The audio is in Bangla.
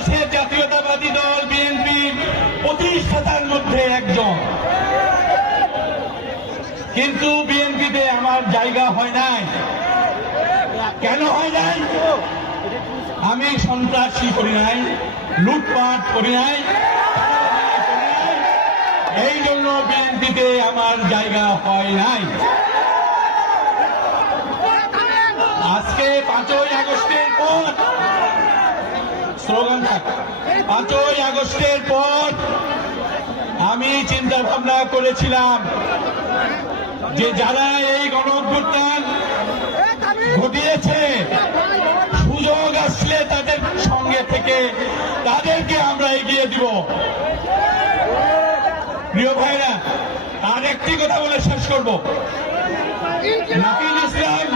বাংলাদেশের জাতীয়তাবাদী দল বিএনপির প্রতিষ্ঠাতার মধ্যে একজন, কিন্তু বিএনপিতে আমার জায়গা হয় নাই। কেন হয় নাই? আমি সন্ত্রাসী করি নাই, লুটপাট করি নাই, এই জন্য বিএনপিতে আমার জায়গা হয় নাই। আজকে 5ই আগস্টের পর স্লোগান থাক, 5ই আগস্টের পর আমি চিন্তা ভাবনা করেছিলাম যে যারা এই গণঅভ্যুত্থান ঘটিয়েছে, সুযোগ আসলে তাদের সঙ্গে থেকে তাদেরকে আমরা এগিয়ে দিব। প্রিয় ভাইরা, আর একটি কথা বলে শেষ করব। নাকিল ইসলাম